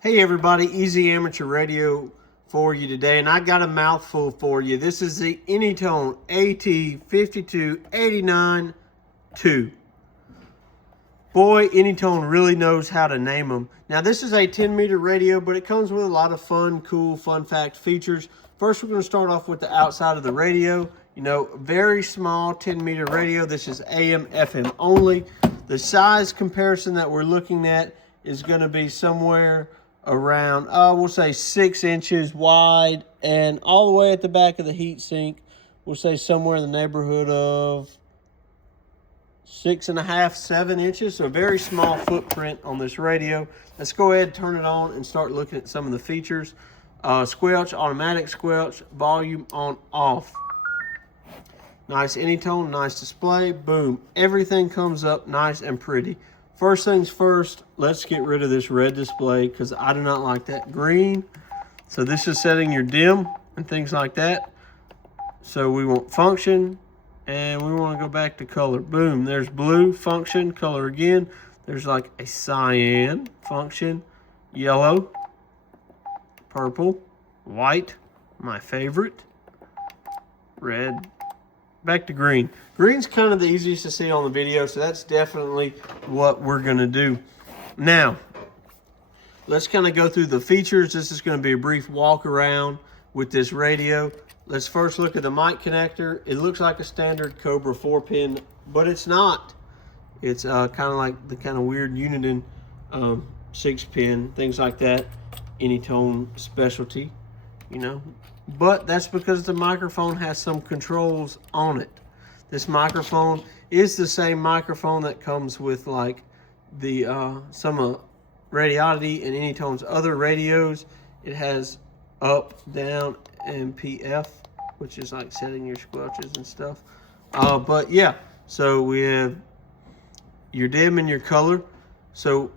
Hey everybody, Easy Amateur Radio for you today, and I got a mouthful for you. This is the Anytone AT-5289II. Boy, Anytone really knows how to name them. Now this is a 10-meter radio, but it comes with a lot of fun, cool, fun fact features. First, we're going to start off with the outside of the radio. You know, very small 10-meter radio. This is AM, FM only. The size comparison that we're looking at is going to be somewhere around, we'll say 6 inches wide, and all the way at the back of the heat sink, we'll say somewhere in the neighborhood of 6.5, 7 inches. So a very small footprint on this radio. Let's go ahead and turn it on and start looking at some of the features. Squelch, automatic squelch, volume on, off. Nice Anytone, nice display, boom. Everything comes up nice and pretty. First things first, let's get rid of this red display because I do not like that green. So this is setting your dim and things like that. So we want function and we want to go back to color. Boom, there's blue, function, color again. There's like a cyan, function, yellow, purple, white, my favorite, red, back to green. Green's kind of the easiest to see on the video, so that's definitely what we're going to do. Now, let's kind of go through the features. This is going to be a brief walk around with this radio. Let's first look at the mic connector. It looks like a standard Cobra 4-pin, but it's not. It's kind of like the kind of weird Uniden 6-pin, things like that. Anytone specialty, you know. But that's because the microphone has some controls on it. This microphone is the same microphone that comes with like the some Radioddity and Anytone's other radios. It has up, down, and PF, which is like setting your squelches and stuff. But yeah, so we have your dim and your color. So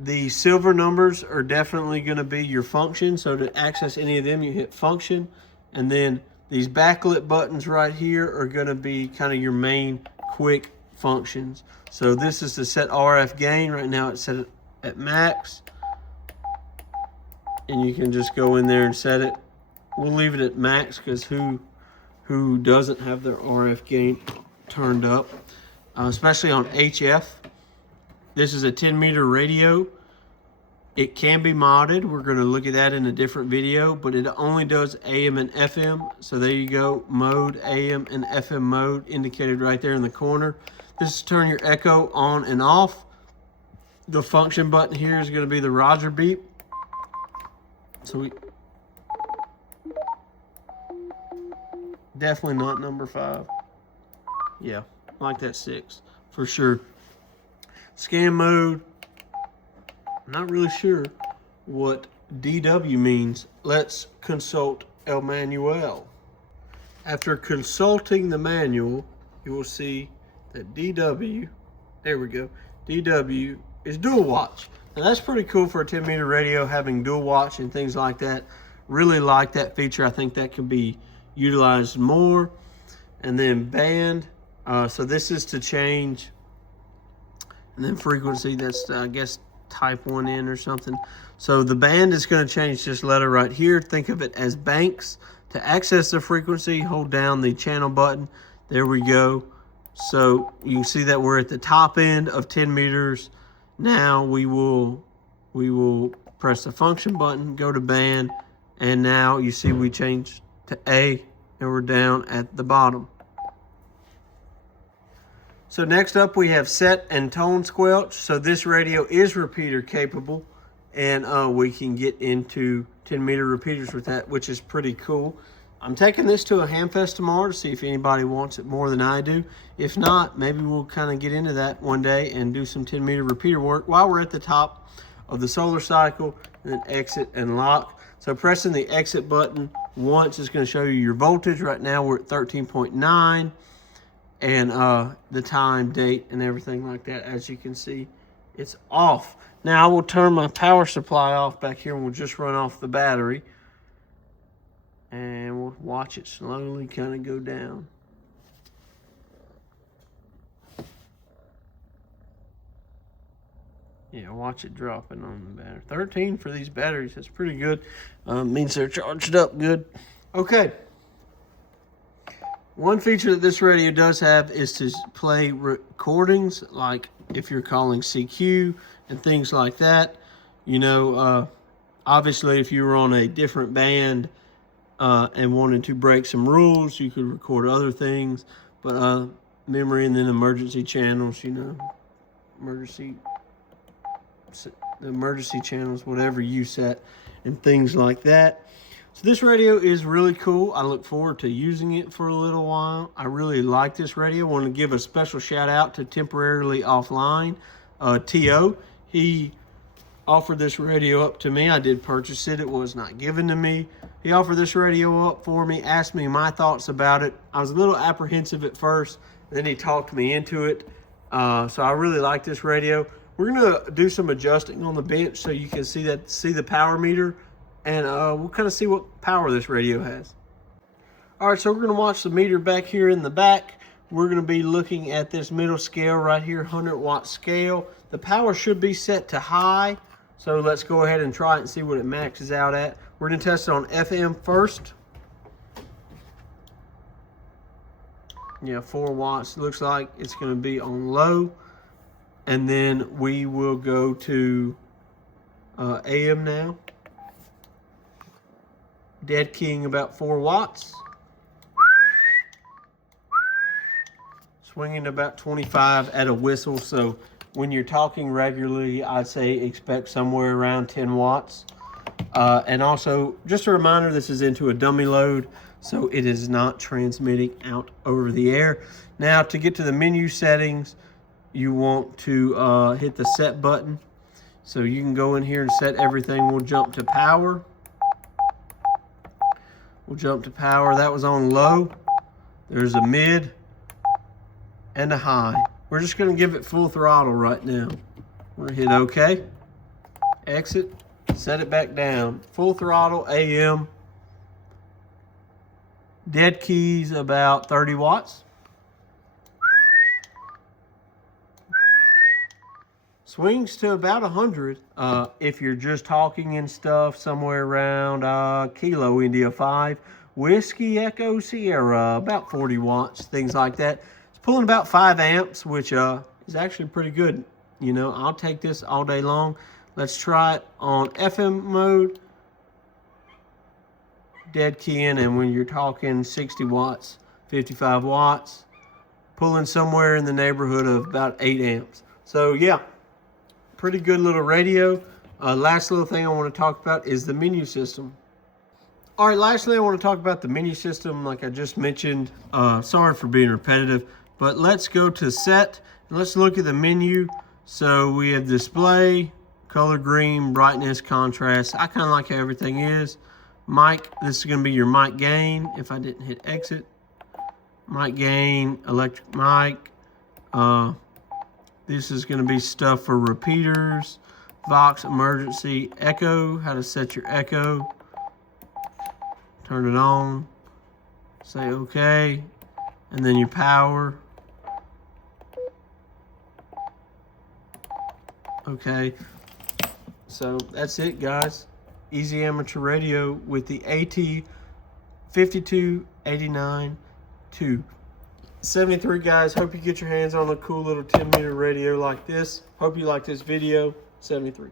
the silver numbers are definitely going to be your function. So to access any of them, you hit function. And then these backlit buttons right here are going to be kind of your main quick functions. So this is to set RF gain. Right now it's set at max. And you can just go in there and set it. We'll leave it at max because who doesn't have their RF gain turned up? Especially on HF. This is a 10-meter radio. It can be modded. We're going to look at that in a different video, but it only does AM and FM. So there you go, mode, AM and FM mode indicated right there in the corner. This is turn your echo on and off. The function button here is going to be the Roger beep. So we definitely not number 5. Yeah, like that 6 for sure. Scan mode, not really sure what DW means. Let's consult El Manual. After consulting the manual, you will see that DW, there we go, DW is dual watch. Now that's pretty cool for a 10-meter radio, having dual watch and things like that. Really like that feature. I think that can be utilized more. And then band, so this is to change. And then frequency, that's, I guess, type 1 in or something. So the band is going to change this letter right here. Think of it as banks. To access the frequency, hold down the channel button. There we go. So you can see that we're at the top end of 10 meters. Now we will press the function button, go to band, and now you see we changed to A, and we're down at the bottom. So next up we have set and tone squelch. So this radio is repeater capable, and we can get into 10-meter repeaters with that, which is pretty cool. I'm taking this to a Hamfest tomorrow to see if anybody wants it more than I do. If not, maybe we'll kind of get into that one day and do some 10-meter repeater work while we're at the top of the solar cycle, and then exit and lock. So pressing the exit button once is going to show you your voltage. Right now we're at 13.9. And the time, date, and everything like that. As you can see, it's off. Now I will turn my power supply off back here, and we'll just run off the battery. And we'll watch it slowly kind of go down. Yeah, watch it dropping on the battery. 13 for these batteries. That's pretty good. Means they're charged up good. Okay. One feature that this radio does have is to play recordings, like if you're calling CQ and things like that. You know, obviously if you were on a different band and wanted to break some rules, you could record other things. But memory and then emergency channels, you know, the emergency channels, whatever you set, and things like that. So this radio is really cool. I look forward to using it for a little while. I really like this radio. I want to give a special shout out to Temporarily Offline, T.O. He offered this radio up to me. I did purchase it. It was not given to me. He offered this radio up for me, asked me my thoughts about it. I was a little apprehensive at first, then he talked me into it. So I really like this radio. We're gonna do some adjusting on the bench so you can see the power meter, and we'll kind of see what power this radio has. All right, so we're gonna watch the meter back here in the back. We're gonna be looking at this middle scale right here, 100-watt scale. The power should be set to high, so let's go ahead and try it and see what it maxes out at. We're gonna test it on FM first. Yeah, 4 watts. Looks like it's gonna be on low. And then we will go to AM now. Dead keying about 4 watts. Swinging about 25 at a whistle. So when you're talking regularly, I'd say expect somewhere around 10 watts. And also, just a reminder, this is into a dummy load, so it is not transmitting out over the air. Now, to get to the menu settings, you want to hit the set button. So you can go in here and set everything. We'll jump to power. That was on low. There's a mid and a high. We're just going to give it full throttle right now. We're going to hit OK. Exit. Set it back down. Full throttle, AM. Dead keys about 30 watts. Swings to about 100 if you're just talking and stuff, somewhere around Kilo India 5. Whiskey Echo Sierra, about 40 watts, things like that. It's pulling about 5 amps, which is actually pretty good. You know, I'll take this all day long. Let's try it on FM mode. Dead keying, and when you're talking 60 watts, 55 watts, pulling somewhere in the neighborhood of about 8 amps. So yeah, pretty good little radio. Last little thing I want to talk about is the menu system. All right, lastly, I want to talk about the menu system like I just mentioned. Sorry for being repetitive, but let's go to set and let's look at the menu. So we have display, color green, brightness, contrast. I kind of like how everything is. Mic, this is going to be your mic gain if I didn't hit exit. Mic gain, electric mic. This is going to be stuff for repeaters. Vox, emergency, echo, how to set your echo. Turn it on. Say okay. And then your power. Okay. So that's it, guys. Easy amateur radio with the AT-5289II. 73, guys. Hope you get your hands on a cool little 10-meter radio like this. Hope you like this video. 73.